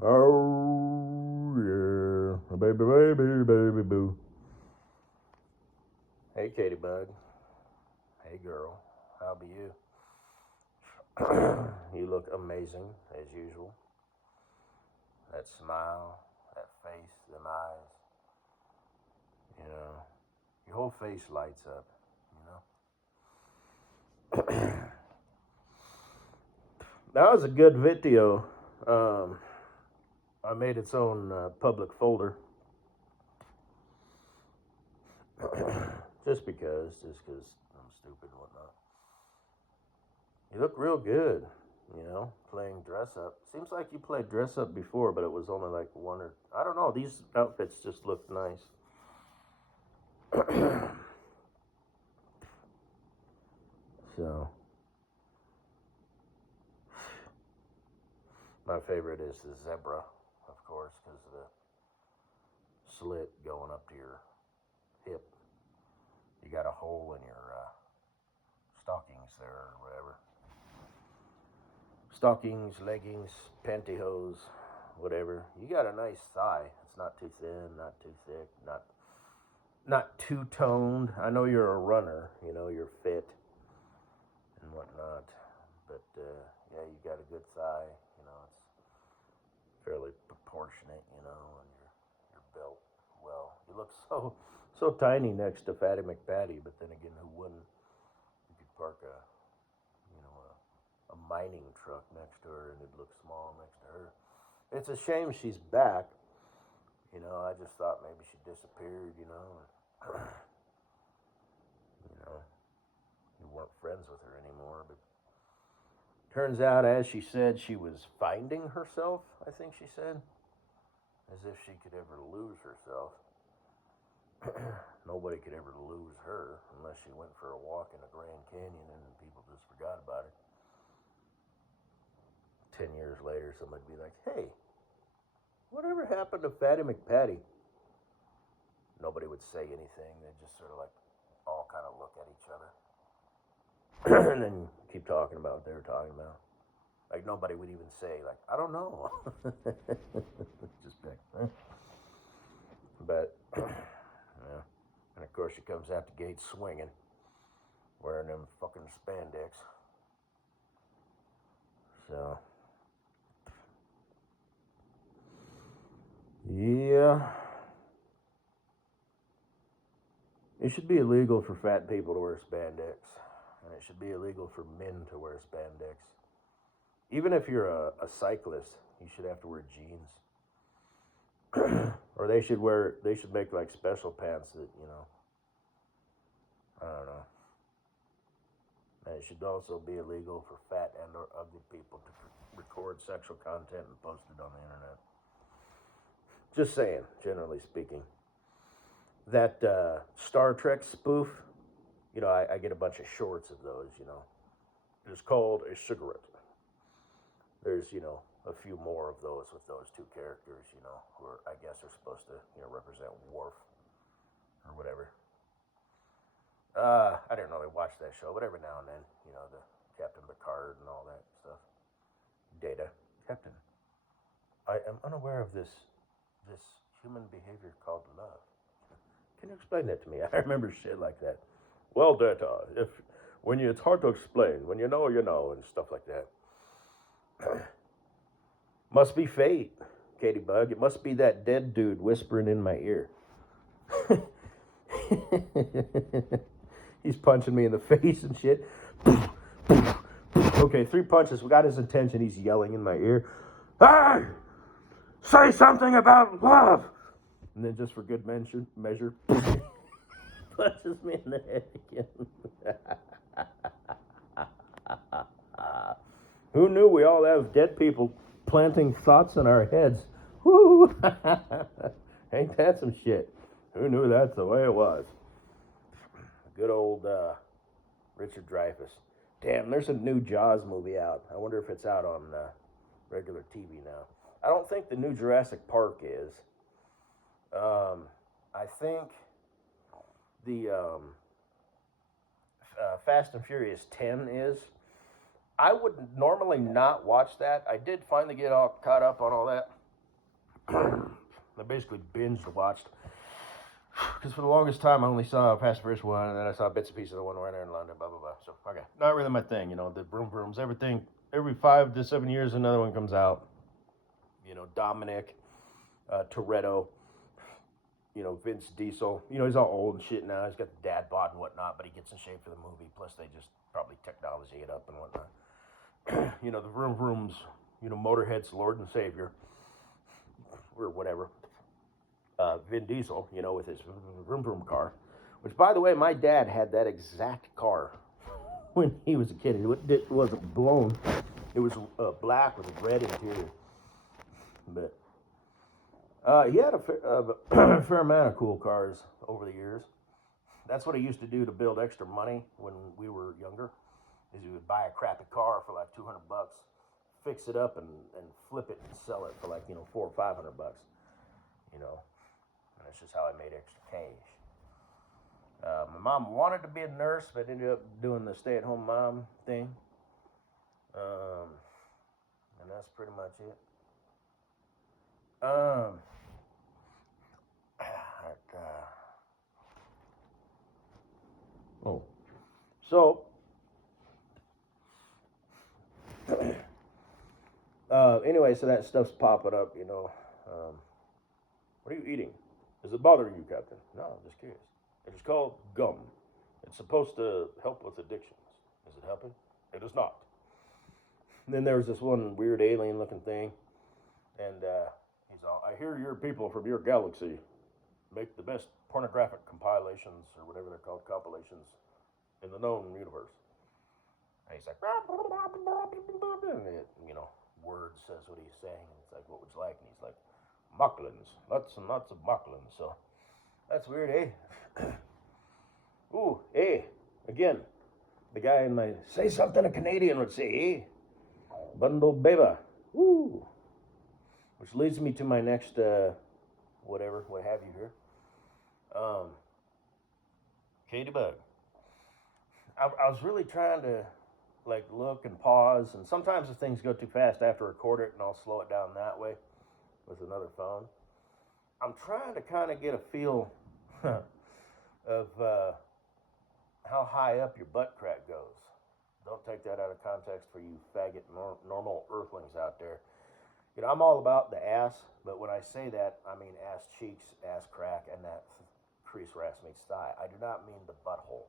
Oh, yeah. Baby, baby, baby, boo. Hey, Katie Bug. Hey, girl. How be you? You look amazing, as usual. That smile, that face, them eyes. You know, your whole face lights up, you know? That was a good video. Um, I made its own public folder. just because I'm stupid and whatnot. You look real good, playing dress up. Seems like you played dress up before, but it was only like one or I don't know. These outfits just look nice. So, my favorite is the zebra, of course, because of the slit going up to your hip. You got a hole in your stockings there or whatever. Stockings, leggings, pantyhose, whatever. You got a nice thigh. It's not too thin, not too thick, not too toned. I know you're a runner, you're fit and whatnot, but yeah, you got a good thigh. It's fairly proportionate, and you're built well. You look so tiny next to Fatty McPatty, but then again, who wouldn't? You could park a mining truck next to her, and it'd look small next to her. It's a shame she's back. I just thought maybe she disappeared. You weren't friends with her anymore, but turns out, as she said, she was finding herself, I think she said. As if she could ever lose herself. Nobody could ever lose her unless she went for a walk in the Grand Canyon and people just forgot about her. 10 years later, somebody'd be like, hey, whatever happened to Fatty McPatty? Nobody would say anything. They'd just sort of like all kind of look at each other. And then keep talking about what they were talking about. Like nobody would even say, like, I don't know. Just pick. But, yeah. And of course she comes out the gate swinging, wearing them fucking spandex. So, yeah. It should be illegal for fat people to wear spandex. And it should be illegal for men to wear spandex. Even if you're a cyclist, you should have to wear jeans. Or they should make like special pants that, I don't know. And it should also be illegal for fat and or ugly people to record sexual content and post it on the internet. Just saying, generally speaking. That Star Trek spoof, I get a bunch of shorts of those, It is called a cigarette. There's, a few more of those with those two characters, who are, I guess, are supposed to, represent Worf or whatever. I didn't really watch that show, but every now and then, the Captain Picard and all that stuff. Data. Captain, I am unaware of this human behavior called love. Can you explain that to me? I remember shit like that. Well, Data, it's hard to explain. When you know, and stuff like that. Must be fate, Katie Bug. It must be that dead dude whispering in my ear. He's punching me in the face and shit. Okay, 3 punches. We got his attention. He's yelling in my ear. Hey! Say something about love! And then just for good measure, punches me in the head again. Who knew we all have dead people planting thoughts in our heads? Woo! Ain't that some shit? Who knew that's the way it was? Good old Richard Dreyfuss. Damn, there's a new Jaws movie out. I wonder if it's out on regular TV now. I don't think the new Jurassic Park is. I think the Fast and Furious 10 is. I would normally not watch that. I did finally get all caught up on all that. I basically binged watched. Because for the longest time, I only saw Fast and Furious 1, and then I saw bits and pieces of the one right there in London, blah, blah, blah. So, okay. Not really my thing, the vroom vrooms, everything. Every 5 to 7 years, another one comes out. Dominic, Toretto, Vince Diesel. He's all old and shit now. He's got the dad bod and whatnot, but he gets in shape for the movie. Plus, they just probably technology it up and whatnot. The vroom vrooms, Motorhead's Lord and Savior, or whatever. Vin Diesel, with his vroom vroom car, which, by the way, my dad had that exact car when he was a kid. It wasn't blown. It was black with a red interior. But he had a fair amount of cool cars over the years. That's what he used to do to build extra money when we were younger, is he would buy a crappy car for like $200, fix it up and flip it and sell it for like, $400 or $500, And that's just how I made extra cash. My mom wanted to be a nurse, but ended up doing the stay-at-home mom thing. And that's pretty much it. So, anyway, so that stuff's popping up, what are you eating? Is it bothering you, Captain? No, I'm just curious. It is called gum. It's supposed to help with addictions. Is it helping? It is not. And then there was this one weird alien-looking thing, and he's all, I hear your people from your galaxy make the best pornographic compilations, or whatever they're called, compilations, in the known universe. And he's like, and it, words says what he's saying, and it's like, what would you like? And he's like, Mucklins, lots and lots of Mucklins. So that's weird, eh? Ooh, eh? Again, the guy in my say something a Canadian would say, eh? Bundle beba. Woo. Which leads me to my next what have you here. Katie Bug. I was really trying to look and pause, and sometimes if things go too fast, I have to record it and I'll slow it down that way with another phone. I'm trying to kind of get a feel of how high up your butt crack goes. Don't take that out of context for you faggot normal earthlings out there. I'm all about the ass, but when I say that, I mean ass cheeks, ass crack, and that crease where ass meets thigh. I do not mean the butthole.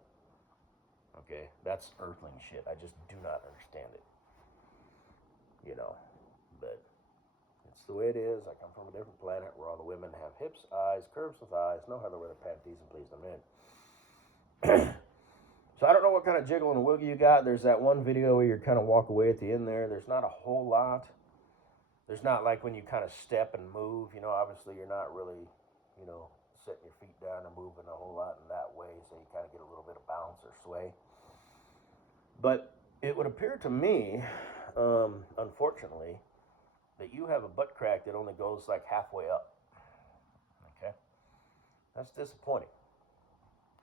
Okay, that's earthling shit. I just do not understand it. But it's the way it is. I come from a different planet where all the women have hips, eyes, curves with eyes, know how to wear their panties, and please them in. So I don't know what kind of jiggle and wiggle you got. There's that one video where you kind of walk away at the end there. There's not a whole lot. There's not like when you kind of step and move. Obviously you're not really, setting your feet down and moving a whole lot in that way, so you kind of get a little bit of bounce or sway. But it would appear to me, unfortunately, that you have a butt crack that only goes like halfway up. Okay? That's disappointing.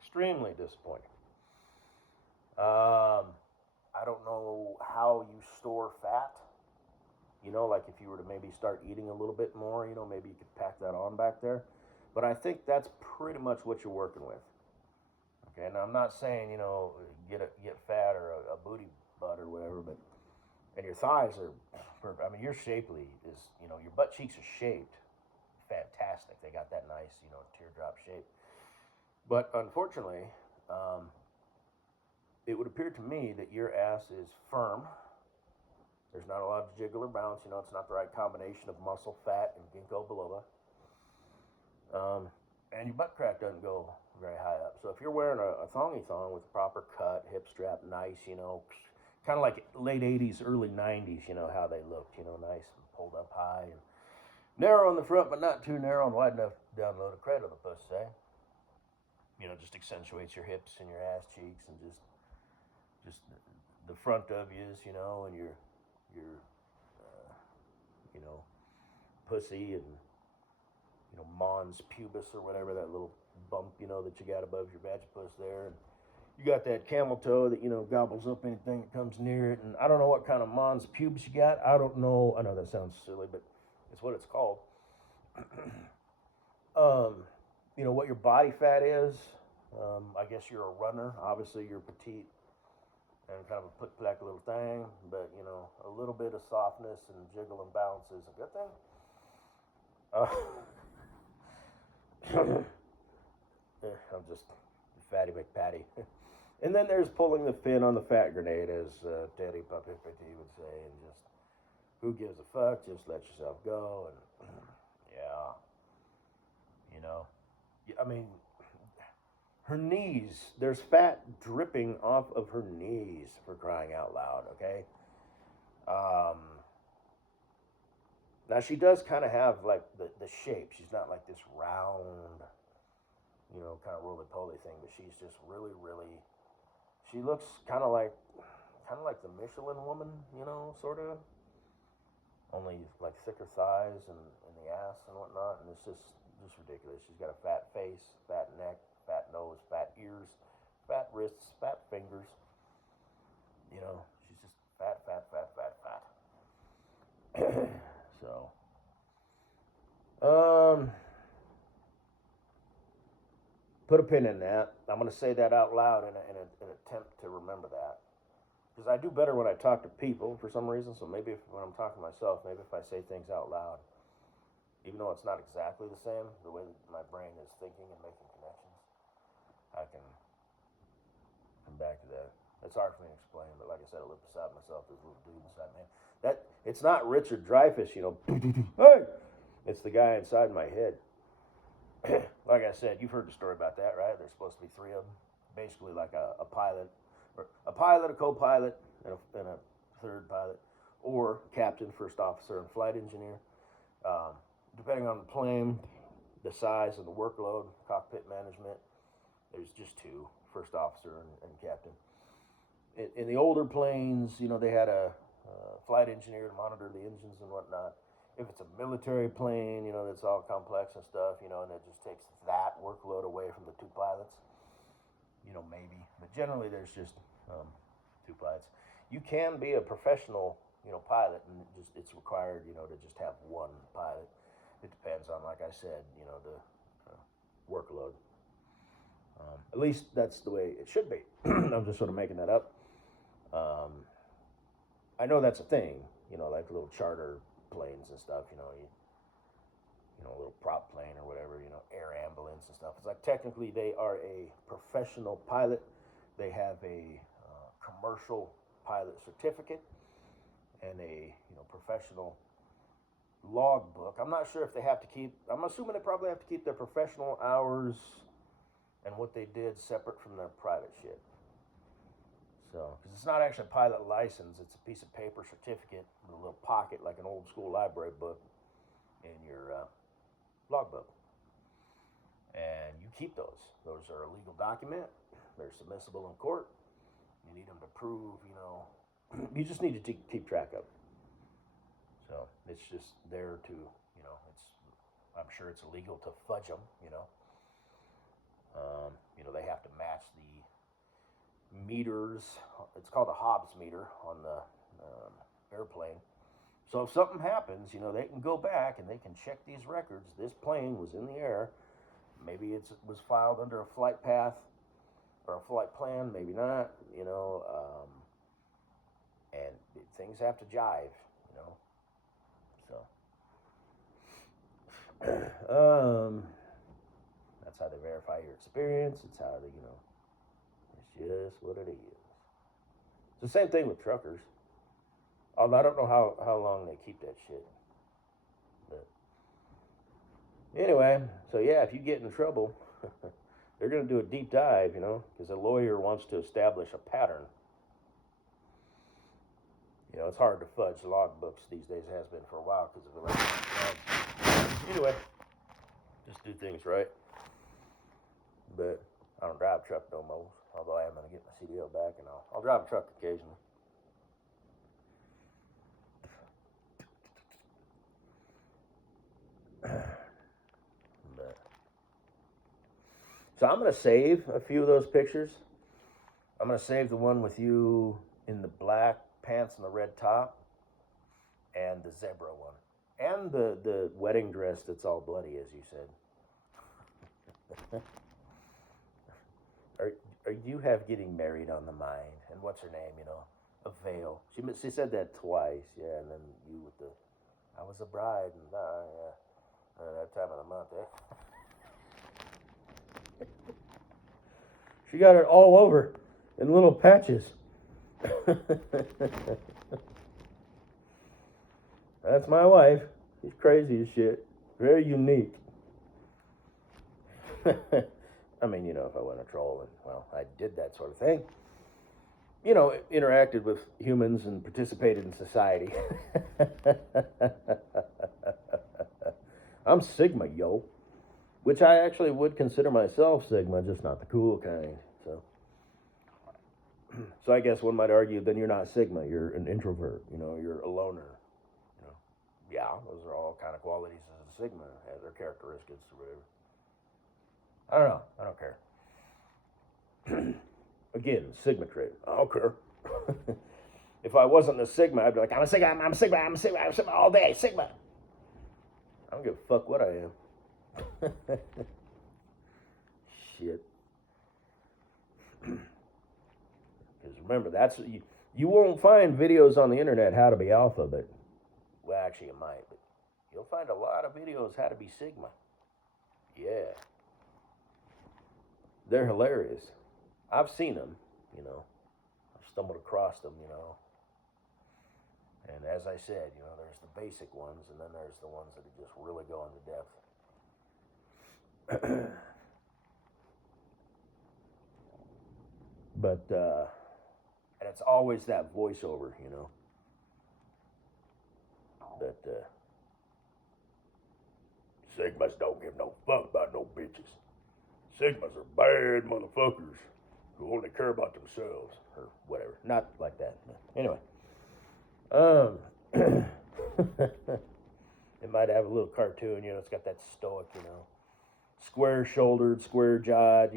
Extremely disappointing. I don't know how you store fat. Like if you were to maybe start eating a little bit more, maybe you could pack that on back there. But I think that's pretty much what you're working with. Okay, now I'm not saying, get fat or a booty butt or whatever, but, and your thighs are perfect. I mean, you're shapely your butt cheeks are shaped fantastic. They got that nice, teardrop shape. But unfortunately, it would appear to me that your ass is firm. There's not a lot of jiggle or bounce. It's not the right combination of muscle, fat, and ginkgo biloba. And your butt crack doesn't go very high up. So if you're wearing a thongy thong with a proper cut, hip strap, nice, kind of like late 80s, early 90s, how they looked, nice and pulled up high and narrow in the front, but not too narrow and wide enough to download a credit of the pussy, eh? Just accentuates your hips and your ass cheeks and just the front of yous, and your pussy and, mons pubis or whatever, that little bump, that you got above your vaginas there. And you got that camel toe that, gobbles up anything that comes near it. And I don't know what kind of mons pubis you got. I don't know. I know that sounds silly, but it's what it's called. You know what your body fat is. I guess you're a runner. Obviously, you're petite and kind of a plick-plack little thing, but you know, a little bit of softness and jiggle and bounce is a good thing. I'm just fatty McPatty. And then there's pulling the fin on the fat grenade, as Teddy Puppy would say, and just who gives a fuck? Just let yourself go. And yeah, you know, I mean, her knees. There's fat dripping off of her knees, for crying out loud. Okay. Um, Now she does kind of have like the shape. She's not like this round, you know, kind of roly poly thing, but she's just really, really. She looks kind of like the Michelin woman, you know, sort of. Only like thicker thighs and the ass and whatnot, and it's just ridiculous. She's got a fat face, fat neck, fat nose, fat ears, fat wrists, fat fingers. You know, she's just fat, fat, fat, fat, fat. So, um, put a pin in that. I'm going to say that out loud in an attempt to remember that. Because I do better when I talk to people for some reason. So maybe when I'm talking to myself, maybe if I say things out loud, even though it's not exactly the same, the way that my brain is thinking and making connections, I can come back to that. It's hard for me to explain, but like I said, I live beside myself. This little dude inside me. That it's not Richard Dreyfuss, you know. Hey, it's the guy inside my head. Like I said, you've heard the story about that, right? There's supposed to be three of them. Basically, like a pilot, or a pilot, a co-pilot, and a third pilot, or captain, first officer, and flight engineer. Depending on the plane, the size, and the workload, cockpit management, there's just two, first officer and captain. In the older planes, you know, they had a flight engineer to monitor the engines and whatnot. If it's a military plane, you know, that's all complex and stuff, you know, and it just takes that workload away from the two pilots, you know, maybe. But generally, there's just two pilots. You can be a professional, you know, pilot, and it's required, you know, to just have one pilot. It depends on, like I said, you know, the workload. At least that's the way it should be. I'm just sort of making that up. I know that's a thing, you know, like little charter planes and stuff, you know, a little prop plane or whatever, you know, air ambulance and stuff. It's like technically they are a professional pilot. They have a commercial pilot certificate and a, you know, professional log book. I'm not sure if they have to keep. I'm assuming they probably have to keep their professional hours and what they did separate from their private shit. So, because it's not actually a pilot license, it's a piece of paper certificate with a little pocket like an old school library book in your logbook. And you keep those. Those are a legal document. They're submissible in court. You need them to prove, you know, you just need to keep track of. So it's just there to, you know, I'm sure it's illegal to fudge them, you know. You know, they have to match the meters. It's called a Hobbs meter on the airplane. So if something happens, you know, they can go back and they can check these records. This plane was in the air. Maybe it was filed under a flight path or a flight plan, maybe not, you know. And things have to jive, you know. So, that's how they verify your experience. It's how they, you know, it's just what it is. It's the same thing with truckers. Although I don't know how long they keep that shit. But anyway, so yeah, if you get in trouble, they're going to do a deep dive, you know, because a lawyer wants to establish a pattern. You know, it's hard to fudge logbooks these days. It has been for a while because of the right. Anyway, just do things right. But I don't drive a truck no more. Although I am going to get my CDL back, and I'll drive a truck occasionally. But, so I'm going to save a few of those pictures. I'm going to save the one with you in the black pants and the red top, and the zebra one. And the wedding dress that's all bloody, as you said. Are are you have getting married on the mind? And what's her name? A veil. She said that twice. Yeah, and then you with the I was a bride and yeah, that time of the month. She got it all over in little patches. That's my wife. She's crazy as shit. Very unique. I mean, if I went a troll and, well, I did that sort of thing, interacted with humans and participated in society. I'm Sigma, yo. Which I actually would consider myself Sigma, just not the cool kind. So I guess one might argue then you're not Sigma, you're an introvert, you're a loner. You know. Yeah, those are all kind of qualities of Sigma, as their characteristics or whatever. I don't know. I don't care. Again, Sigma trait. I don't care. If I wasn't a Sigma, I'd be like, I'm a Sigma, I'm a Sigma, I'm a Sigma, I'm a Sigma all day, Sigma. I don't give a fuck what I am. Shit. Because remember, you won't find videos on the internet how to be alpha, but, well, actually you might, but you'll find a lot of videos how to be Sigma. Yeah. They're hilarious. I've seen them, I've stumbled across them, And as I said, there's the basic ones, and then there's the ones that are just really go into depth. But, and it's always that voiceover, that, Sigmas don't give no fuck about no bitches. Sigmas are bad motherfuckers who only care about themselves, or whatever. Not like that. Anyway. It might have a little cartoon, it's got that stoic, square-shouldered, square-jawed,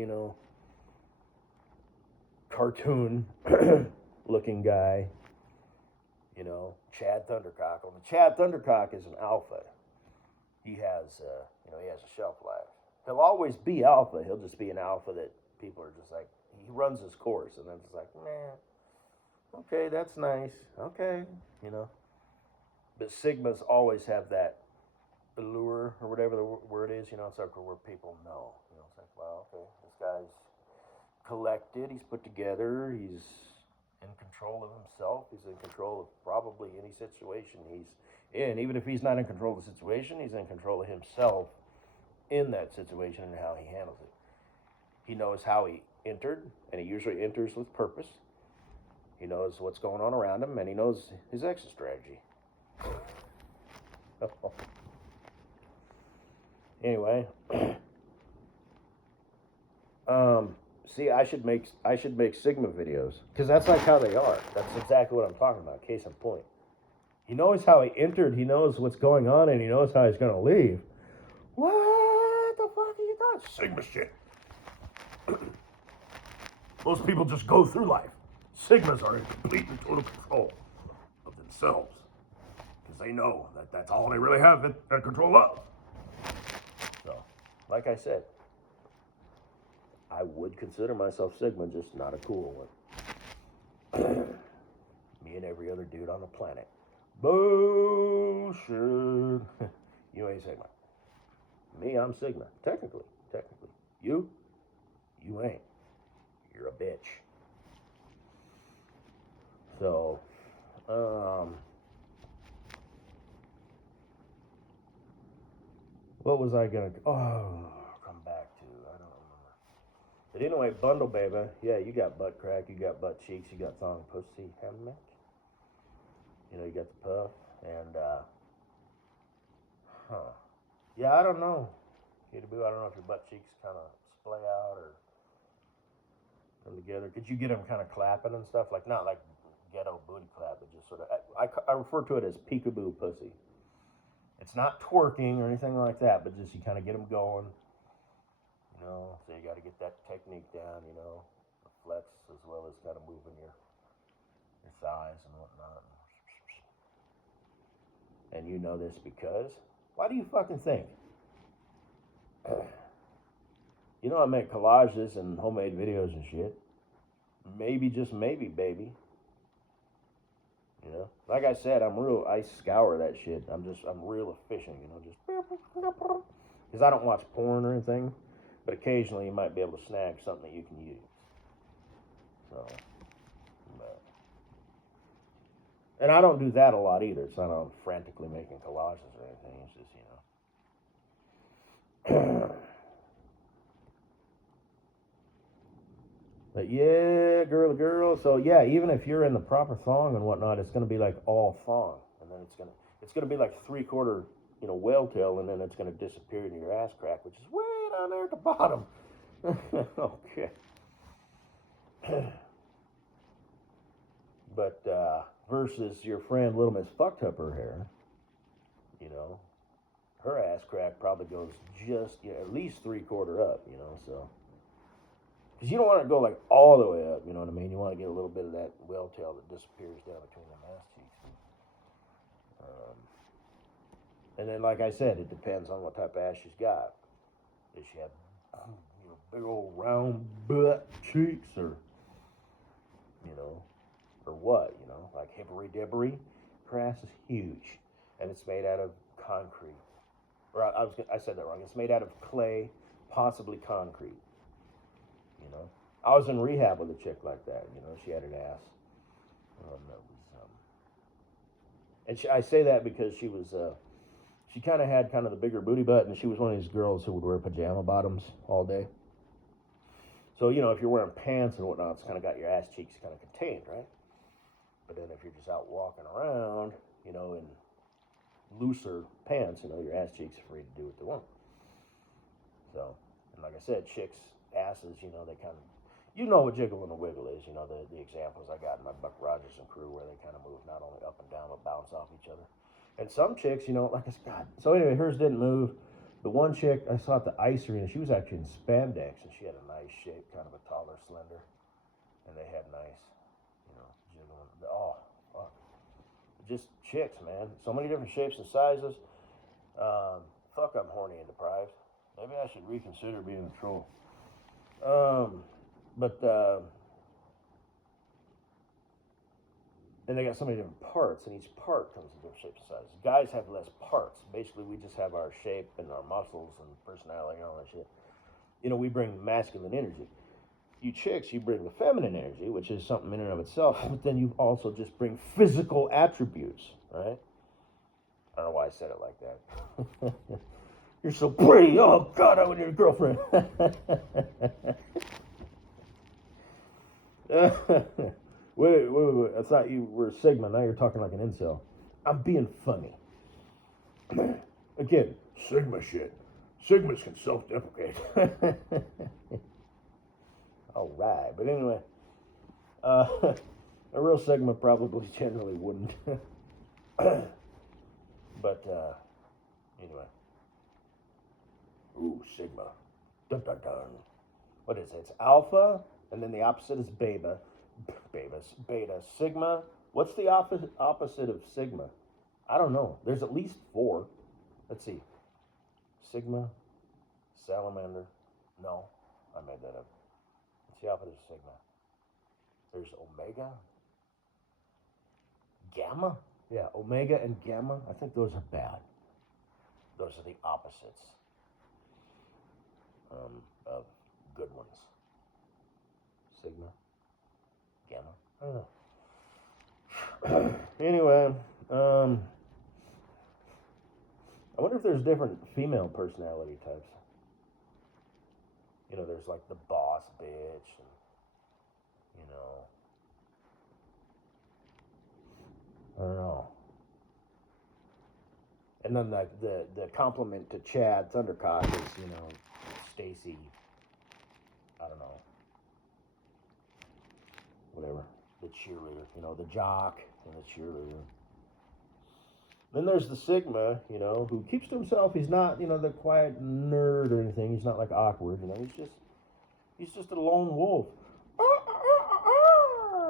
cartoon looking guy, Chad Thundercock. Well, the Chad Thundercock is an alpha. He has, he has a shelf life. He'll always be alpha. He'll just be an alpha that people are just like, he runs his course, and then it's like, man, okay, that's nice, okay, But Sigmas always have that allure, or whatever the word is, it's like where people know, it's like, well, okay, this guy's collected, he's put together, he's in control of himself, he's in control of probably any situation he's in. Even if he's not in control of the situation, he's in control of himself in that situation and how he handles it. He knows how he entered, and he usually enters with purpose. He knows what's going on around him, and he knows his exit strategy. Anyway, see, I should make Sigma videos, because that's like how they are. That's exactly what I'm talking about. Case in point, he knows how he entered, he knows what's going on, and he knows how he's going to leave. What the fuck are you talking? Sigma shit. Most people just go through life. Sigmas are in complete and total control of themselves, because they know that that's all they really have that control of. So, like I said, I would consider myself Sigma, just not a cool one. Me and every other dude on the planet. Bullshit. You ain't Sigma. Me, I'm Sigma. Technically. You ain't. You're a bitch. So, what was I gonna come back to? I don't remember. But anyway, Bundle Baby, yeah, you got butt crack, you got butt cheeks, you got thong pussy hammock. You got the puff, and yeah, I don't know. I don't know if your butt cheeks kind of splay out or come together. Could you get them kind of clapping and stuff? Like, not like ghetto booty clap, but just sort of, I refer to it as peekaboo pussy. It's not twerking or anything like that, but just you kind of get them going, so you got to get that technique down, the flex as well as kind of moving your thighs and whatnot. And you know this because, why do you fucking think? You know I make collages and homemade videos and shit. Maybe, just maybe, baby. You know, like I said, I scour that shit. I'm real efficient, you know, just because I don't watch porn or anything, but occasionally you might be able to snag something that you can use. So, but, and I don't do that a lot either. It's not I'm frantically making collages or anything. It's just, you know. But yeah, girl. So yeah, even if you're in the proper thong and whatnot, it's gonna be like all thong, and then it's gonna be like 3/4, you know, whale tail, and then it's gonna disappear into your ass crack, which is way down there at the bottom. Okay. But versus your friend Little Miss Fucked Up her hair, you know, her ass crack probably goes just, you know, at least 3/4 up, you know, so. Because you don't want to go like all the way up, you know what I mean? You want to get a little bit of that whale tail that disappears down between the ass cheeks. And then, like I said, it depends on what type of ass she's got. Does she have, you know, big old round butt cheeks, or, you know, or what? You know, like hippery dippery. Her ass is huge, and it's made out of concrete. Or I said that wrong. It's made out of clay, possibly concrete. You know, I was in rehab with a chick like that. You know, she had an ass. And I say that because she was, she kind of had kind of the bigger booty butt, and she was one of these girls who would wear pajama bottoms all day. So, you know, if you're wearing pants and whatnot, it's kind of got your ass cheeks kind of contained, right? But then if you're just out walking around, you know, in looser pants, you know, your ass cheeks are free to do what they want. So, and like I said, chicks' asses, you know, they kind of, you know what jiggle and a wiggle is, you know, the examples I got in my Buck Rogers and crew where they kind of move not only up and down, but bounce off each other. And some chicks, you know, like I said, God. So anyway, hers didn't move. The one chick I saw at the ice arena, she was actually in spandex, and she had a nice shape, kind of a taller, slender, and they had nice, you know, jiggling. Oh, fuck. Just chicks, man. So many different shapes and sizes. Fuck, I'm horny and deprived. Maybe I should reconsider being a troll. And they got so many different parts, and each part comes in different shapes and sizes. Guys have less parts. Basically, we just have our shape and our muscles and personality and all that shit. You know, we bring masculine energy. You chicks, you bring the feminine energy, which is something in and of itself, but then you also just bring physical attributes, right? I don't know why I said it like that. You're so pretty. Oh, God, I want your girlfriend. Wait. I thought you were a Sigma. Now you're talking like an incel. I'm being funny. Again, Sigma shit. Sigmas can self-deprecate. All right. But anyway, a real Sigma probably generally wouldn't. But anyway. Ooh, Sigma. Dun dun dun. What is it? It's alpha, and then the opposite is beta. Beta. Sigma. What's the opposite of sigma? I don't know. There's at least 4. Let's see. Sigma. Salamander. No, I made that up. What's the opposite of sigma? There's omega. Gamma? Yeah, omega and gamma. I think those are bad. Those are the opposites of good ones. Sigma. Gamma. I don't know. Anyway, I wonder if there's different female personality types. You know, there's like the boss bitch, and, you know, I don't know. And then the compliment to Chad Thundercock is, you know, Stacy, I don't know, whatever, the cheerleader, you know, the jock and the cheerleader. Then there's the Sigma, you know, who keeps to himself. He's not, you know, the quiet nerd or anything. He's not like awkward, you know. He's just a lone wolf.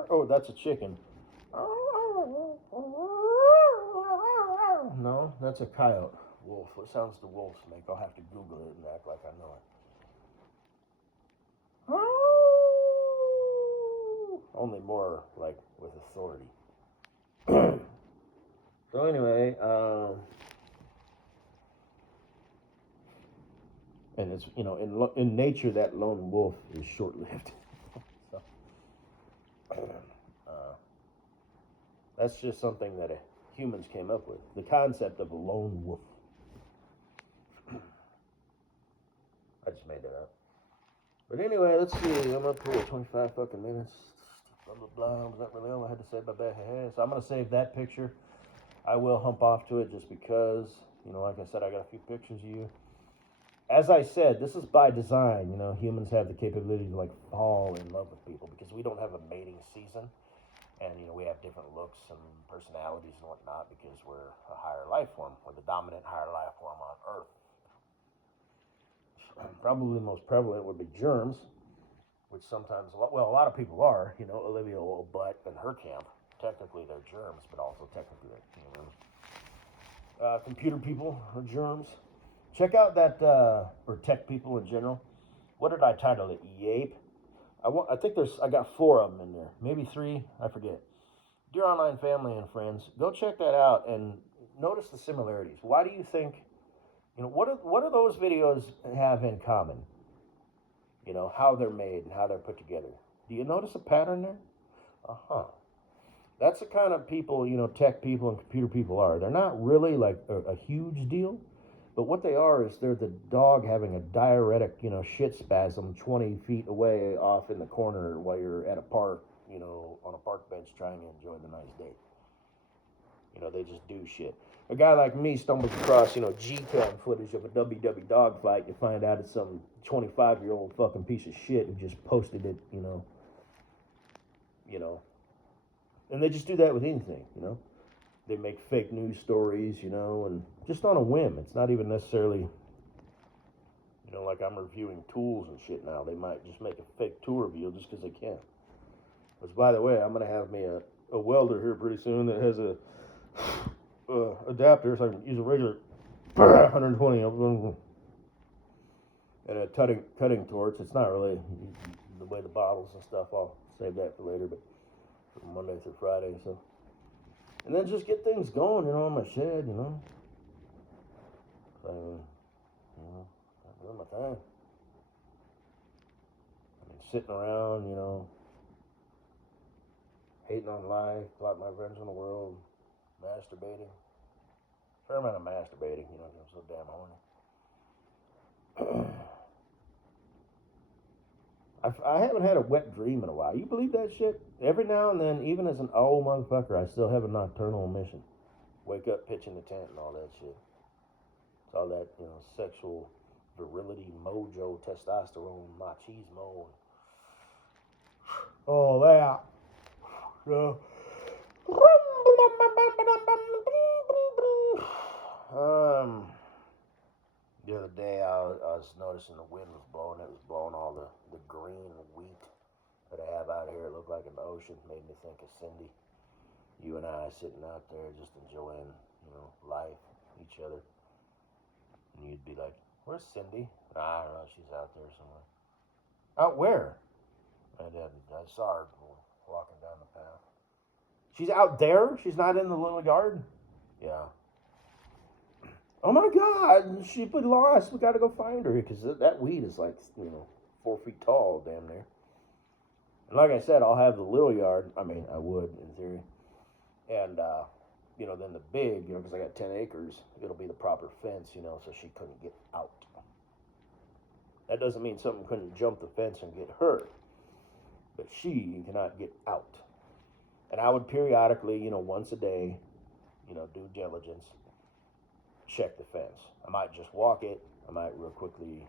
Oh, that's a chicken. No, that's a coyote. Wolf. What sounds do wolves make? I'll have to Google it and act like I know it. Only more like with authority. So anyway, and it's in nature that lone wolf is short-lived. So, that's just something that humans came up with. The concept of a lone wolf. I just made that up. But anyway, let's see. I'm up here 25 fucking minutes. Blah, blah, blah. Was that really all I had to say about that? So I'm going to save that picture. I will hump off to it just because, like I said, I got a few pictures of you. As I said, this is by design. Humans have the capability to, like, fall in love with people because we don't have a mating season. And, we have different looks and personalities and whatnot because we're a higher life form. We're the dominant higher life form on Earth. Probably the most prevalent would be germs, which sometimes, a lot of people are. Olivia Butt and her camp. Technically, they're germs, but also technically they're humans. Computer people are germs. Check out that, or tech people in general. What did I title it? Yape. I think I got 4 of them in there, maybe 3. I forget. Dear online family and friends, go check that out and notice the similarities. Why do you think? What do those videos have in common? How they're made and how they're put together. Do you notice a pattern there? That's the kind of people, tech people and computer people are. They're not really like a huge deal, but what they are is they're the dog having a diuretic, shit spasm 20 feet away off in the corner while you're at a park, on a park bench trying to enjoy the nice day. They just do shit. A guy like me stumbles across, G-cam footage of a WW dog fight. You find out it's some 25-year-old fucking piece of shit who just posted it, And they just do that with anything, They make fake news stories, and just on a whim. It's not even necessarily, like I'm reviewing tools and shit now. They might just make a fake tool review just because they can. Which, by the way, I'm going to have me a welder here pretty soon that has a adapter, so I can use a regular 120 of them and a cutting torch. It's not really the way the bottles and stuff. I'll save that for later, but from Monday through Friday. So, and then just get things going, in my shed, So, I'm doing my thing. Sitting around, hating on life, plotting my revenge on the world, masturbating. Fair amount of masturbating, I'm so damn horny. I haven't had a wet dream in a while. You believe that shit? Every now and then, even as an old motherfucker, I still have a nocturnal emission. Wake up, pitch in the tent, and all that shit. It's all that, sexual virility, mojo, testosterone, machismo, all that. So, the other day I was noticing the wind was blowing. It was blowing all the green wheat that I have out here. It looked like an ocean. Made me think of Cindy. You and I sitting out there just enjoying, life, each other. And you'd be like, "Where's Cindy?" I don't know. She's out there somewhere. Out where? And then I saw her walking down the path. She's out there? She's not in the little yard? Yeah. Oh my God, she been lost. We got to go find her because that weed is like, 4 feet tall, damn near. And like I said, I'll have the little yard. I mean, I would in theory. And, then the big, because I got 10 acres, it'll be the proper fence, so she couldn't get out. That doesn't mean something couldn't jump the fence and get hurt, but she cannot get out. And I would periodically, once a day, due diligence, check the fence. I might just walk it. I might real quickly,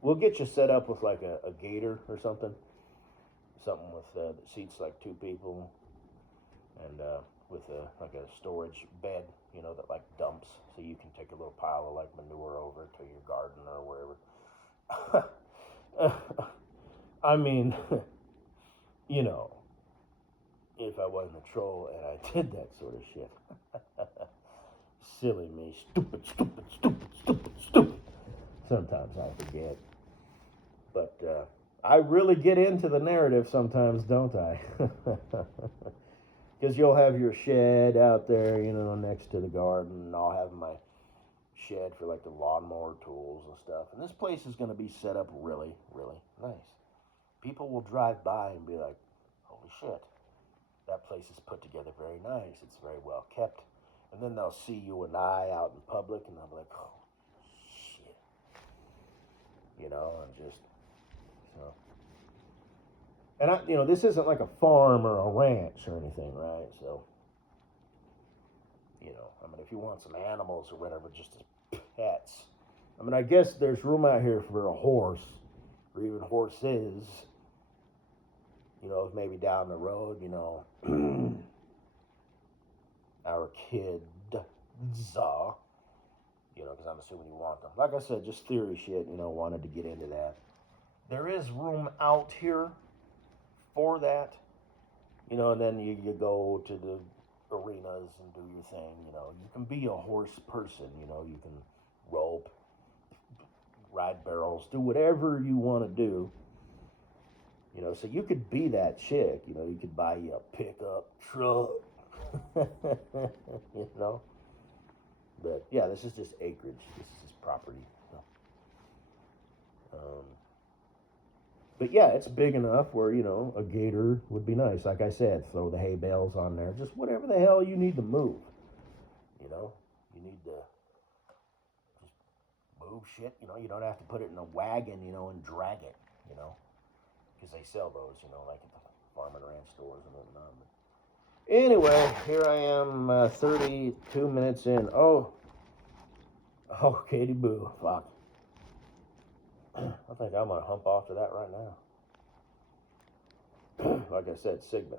we'll get you set up with like a gator or something with that seats like 2 people, and with like a storage bed, that like dumps, so you can take a little pile of like manure over to your garden or wherever. I mean, if I wasn't a troll and I did that sort of shit. Silly me. Stupid, stupid, stupid, stupid, stupid. Sometimes I forget. But I really get into the narrative sometimes, don't I? Because you'll have your shed out there, you know, next to the garden, and I'll have my shed for like the lawnmower tools and stuff. And this place is going to be set up really, really nice. People will drive by and be like, holy shit, that place is put together very nice. It's very well kept. And then they'll see you and I out in public, and they'll be like, oh, shit. You know, and just, so. And I, you know, this isn't like a farm or a ranch or anything, right? So, you know, I mean, if you want some animals or whatever, just as pets. I mean, I guess there's room out here for a horse, or even horses. You know, if maybe down the road, you know, our kids, you know, because I'm assuming you want them. Like I said, just theory shit, you know, wanted to get into that. There is room out here for that, you know, and then you go to the arenas and do your thing, you know. You can be a horse person, you know, you can rope, ride barrels, do whatever you want to do. You know, so you could be that chick, you know, you could buy you a pickup truck, you know. But yeah, this is just acreage. This is just property. But yeah, it's big enough where, you know, a gator would be nice. Like I said, throw the hay bales on there. Just whatever the hell you need to move. You know, you need to just move shit. You know, you don't have to put it in a wagon, you know, and drag it, you know. Because they sell those, you know, like at the farm and ranch stores and whatnot. But anyway, here I am, 32 minutes in. Oh, Katie Boo, fuck. I think I'm gonna hump off to that right now. Like I said, Sigma.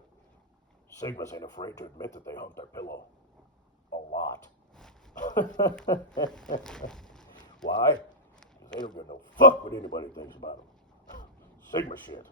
Sigmas ain't afraid to admit that they hump their pillow. A lot. Why? Because they don't give no fuck what anybody thinks about them. Sigma shit.